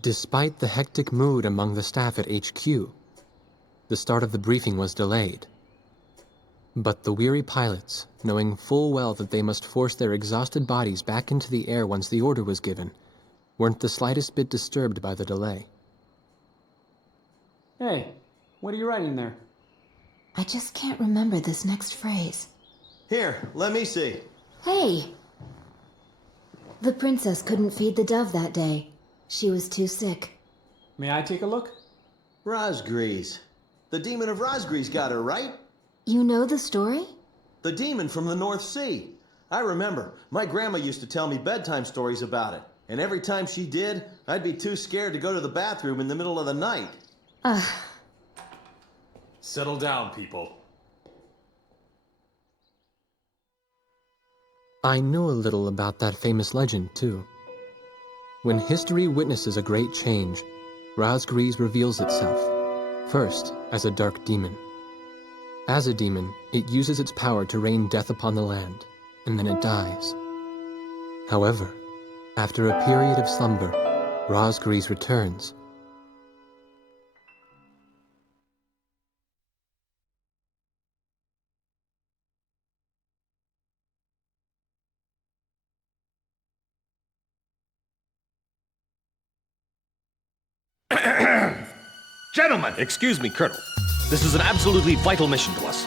Despite the hectic mood among the staff at HQ, the start of the briefing was delayed. But the weary pilots, knowing full well that they must force their exhausted bodies back into the air once the order was given, weren't the slightest bit disturbed by the delay. Hey, what are you writing there? I just can't remember this next phrase. Here, let me see. Hey! The princess couldn't feed the dove that day. She was too sick. May I take a look? Razgriz. The demon of Razgriz got her, right? You know the story? The demon from the North Sea. I remember. My grandma used to tell me bedtime stories about it. And every time she did, I'd be too scared to go to the bathroom in the middle of the night. Settle down, people. I knew a little about that famous legend, too. When history witnesses a great change, Razgriz reveals itself, first as a dark demon. As a demon, it uses its power to rain death upon the land, and then it dies. However, after a period of slumber, Razgriz returns. Gentlemen! Excuse me, Colonel. This is an absolutely vital mission to us.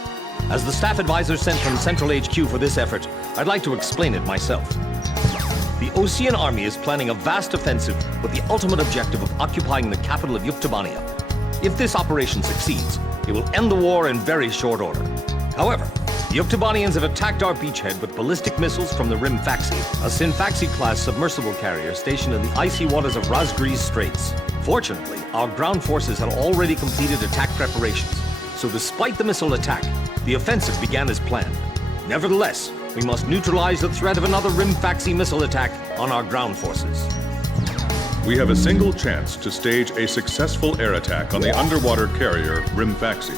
As the staff advisor sent from Central HQ for this effort, I'd like to explain it myself. The Osean army is planning a vast offensive with the ultimate objective of occupying the capital of Yuktobania. If this operation succeeds, it will end the war in very short order. However, the Yuktobanians have attacked our beachhead with ballistic missiles from the Rimfaxi, a Sinfaxi-class submersible carrier stationed in the icy waters of Razgriz Straits. Fortunately, our ground forces had already completed attack preparations, so despite the missile attack, the offensive began as planned. Nevertheless, we must neutralize the threat of another Rimfaxi missile attack on our ground forces. We have a single chance to stage a successful air attack on the underwater carrier Rimfaxi.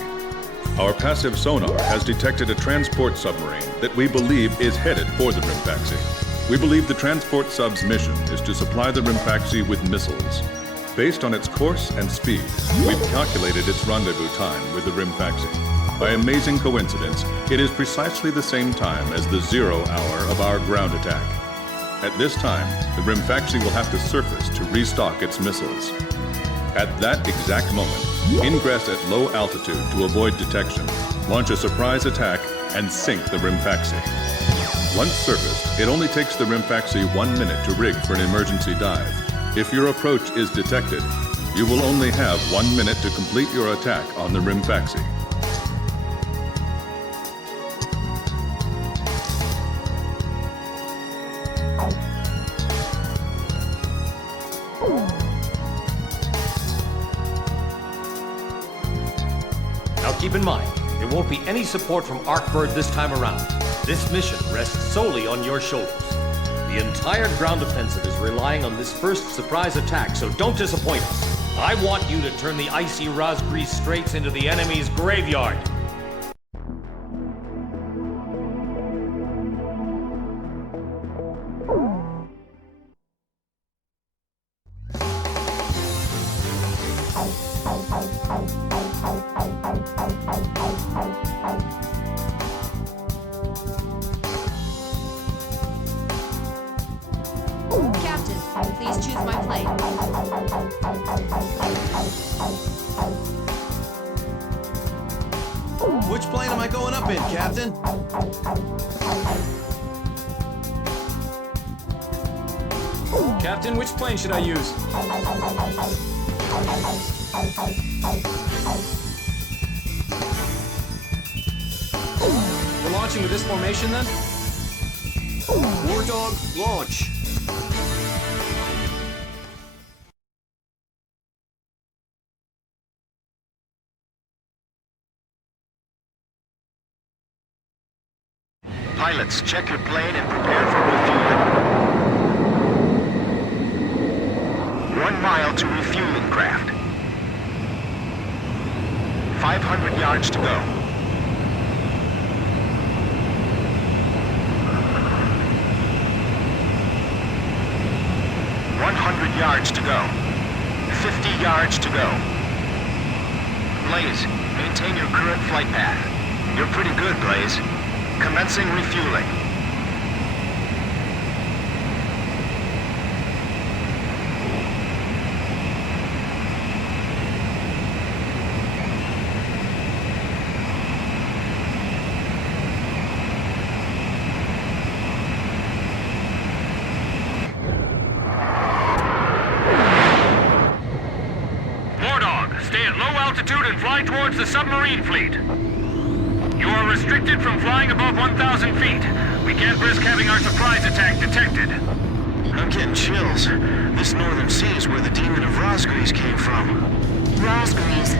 Our passive sonar has detected a transport submarine that we believe is headed for the Rimfaxi. We believe the transport sub's mission is to supply the Rimfaxi with missiles. Based on its course and speed, we've calculated its rendezvous time with the Rimfaxi. By amazing coincidence, it is precisely the same time as the 0 hour of our ground attack. At this time, the Rimfaxi will have to surface to restock its missiles. At that exact moment, ingress at low altitude to avoid detection, launch a surprise attack, and sink the Rimfaxi. Once surfaced, it only takes the Rimfaxi 1 minute to rig for an emergency dive. If your approach is detected, you will only have 1 minute to complete your attack on the Rimfaxi. Now keep in mind, there won't be any support from Arkbird this time around. This mission rests solely on your shoulders. The entire ground offensive is relying on this first surprise attack, so don't disappoint us. I want you to turn the icy Razgriz Straits into the enemy's graveyard. Captain, please choose my plane. Which plane am I going up in, Captain? Captain, which plane should I use? We're launching with this formation then? War Dog, launch. Pilots, check your plane and prepare for refueling. 1 mile to refueling craft. 500 yards to go. 100 yards to go. 50 yards to go. Blaze, maintain your current flight path. You're pretty good, Blaze. Commencing refueling. And fly towards the submarine fleet. You are restricted from flying above 1,000 feet. We can't risk having our surprise attack detected. I'm getting chills. This northern sea is where the demon of Razgriz came from. Razgriz.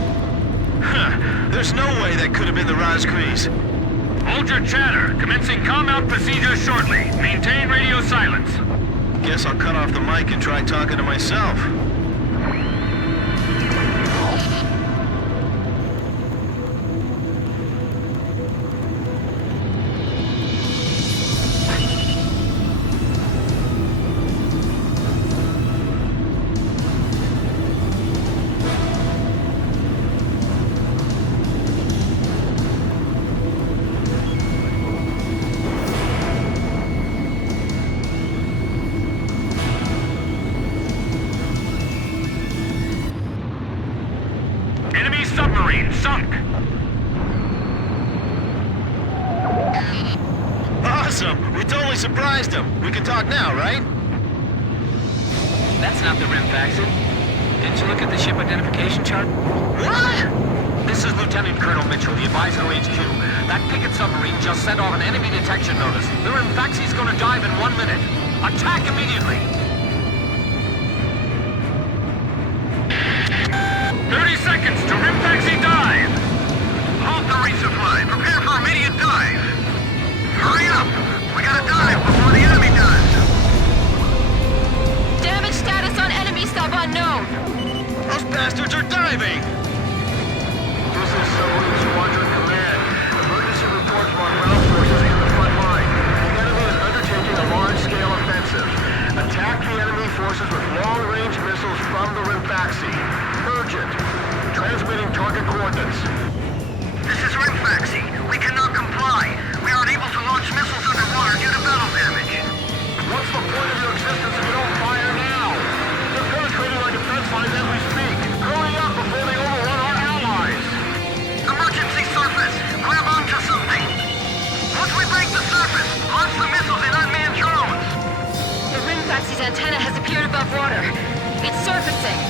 Huh. There's no way that could have been the Razgriz. Hold your chatter. Commencing comm-out procedures shortly. Maintain radio silence. Guess I'll cut off the mic and try talking to myself. Enemy submarine sunk. Awesome! We totally surprised him. We can talk now, right? That's not the rim faxon. Didn't you look at the ship identification chart? What? This is Lieutenant Colonel Mitchell, the advisor HQ. That picket submarine just sent off an enemy detection notice. The Rimfaxi's gonna dive in 1 minute. Attack immediately! 30 seconds to Rimfaxi dive! Halt the resupply. Prepare for immediate dive. Hurry up! We gotta dive before the enemy does. Damage status on enemy sub unknown. Those bastards are diving! This is Squadron Command. Emergency reports from our ground forces in the front line. The enemy is undertaking a large-scale offensive. Attack the enemy forces with long-range missiles from the Rimfaxi. Urgent. Transmitting target coordinates. This is Rimfaxi. We cannot comply. We are unable to launch missiles underwater due to battle damage. What's the point of your existence if you don't fire now? They're penetrating our defense lines as we speak. Hurry up before they overrun our allies. Emergency surface. Grab onto something. Once we break the surface, launch the missiles in unmanned drones. The Rimfaxi's antenna has appeared above water. It's surfacing.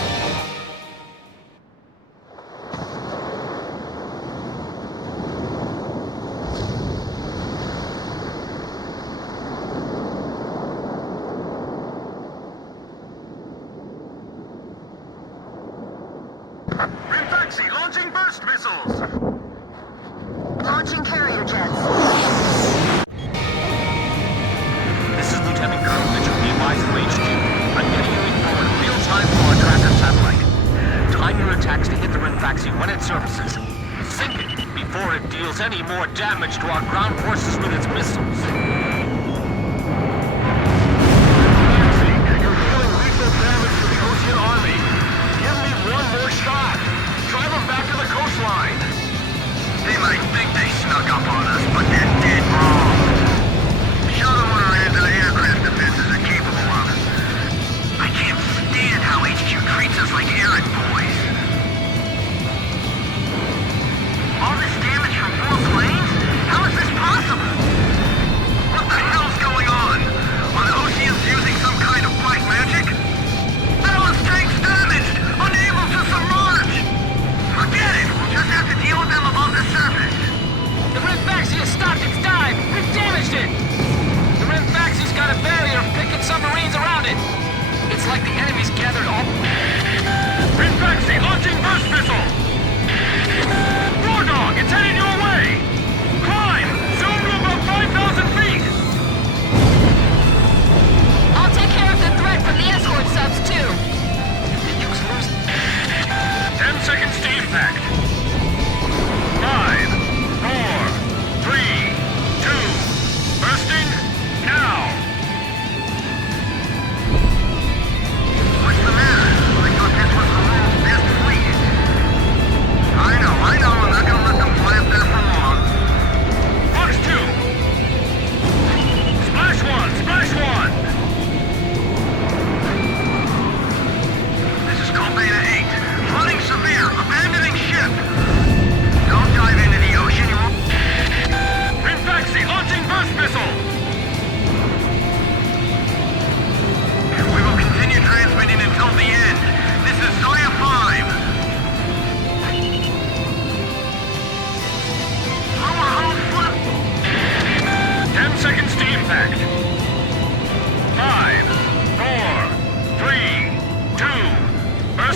Rimfaxi launching burst missiles. Launching carrier jets. This is Lieutenant Colonel Mitchell, the advisor HQ. I'm getting you informed in real time from our tracker satellite. Time your attacks to hit the Rimfaxi when it surfaces. Sink it before it deals any more damage to our ground forces with its missiles. You're dealing lethal damage to the Ocean Army. Give me one more shot. Drive them back to the coastline. They might think they snuck up on us, but they're dead wrong. Show them what our anti-aircraft defenses are capable of. I can't stand how HQ treats us like errand boys. All this damage from 4 planes? How is this possible? What the hell's going on? Are the Oceans using some kind of black magic? Ballast tanks damaged! Unable to submerge! Forget it! We'll just have to deal with them above the surface. The Rimfaxi has stopped its dive! We've damaged it! The Rimfaxi's got a barrier of picket submarines around it! It's like the enemy's gathered all... Rimfaxi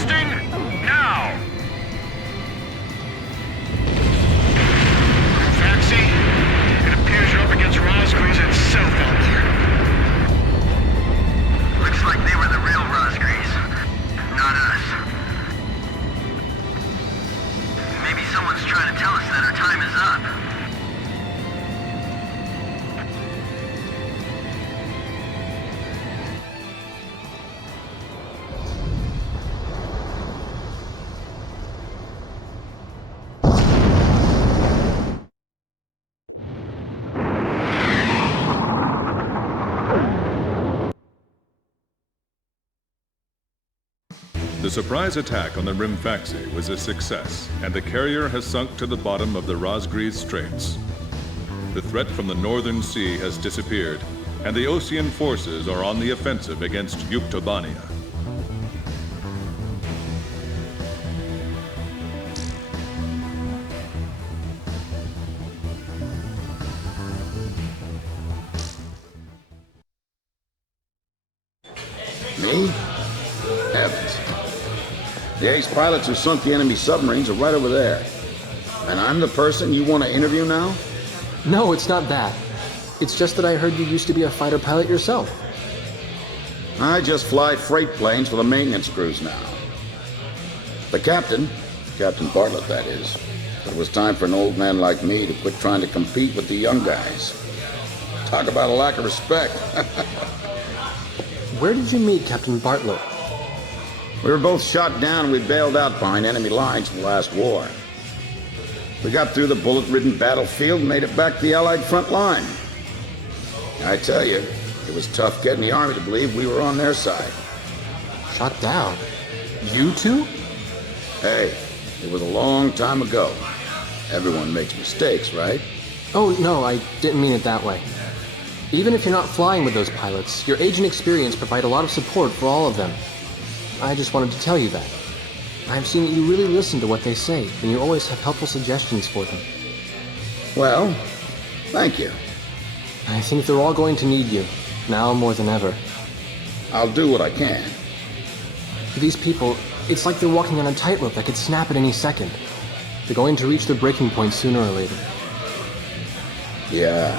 Thrusting now! Faxi, it appears you're up against Razgriz itself out there. Looks like they were the real Razgriz, not us. Maybe someone's trying to tell us that our time is up. The surprise attack on the Rimfaxi was a success, and the carrier has sunk to the bottom of the Razgriz Straits. The threat from the northern sea has disappeared, and the Osean forces are on the offensive against Yuktobania. Me? Heavens. The ace pilots who sunk the enemy submarines are right over there. And I'm the person you want to interview now? No, it's not that. It's just that I heard you used to be a fighter pilot yourself. I just fly freight planes for the maintenance crews now. The captain, Captain Bartlett that is, thought it was time for an old man like me to quit trying to compete with the young guys. Talk about a lack of respect. Where did you meet Captain Bartlett? We were both shot down and we bailed out behind enemy lines in the last war. We got through the bullet-ridden battlefield and made it back to the Allied front line. I tell you, it was tough getting the Army to believe we were on their side. Shot down? You two? Hey, it was a long time ago. Everyone makes mistakes, right? Oh, no, I didn't mean it that way. Even if you're not flying with those pilots, your age and experience provide a lot of support for all of them. I just wanted to tell you that. I've seen that you really listen to what they say, and you always have helpful suggestions for them. Well, thank you. I think they're all going to need you, now more than ever. I'll do what I can. These people, it's like they're walking on a tightrope that could snap at any second. They're going to reach their breaking point sooner or later. Yeah.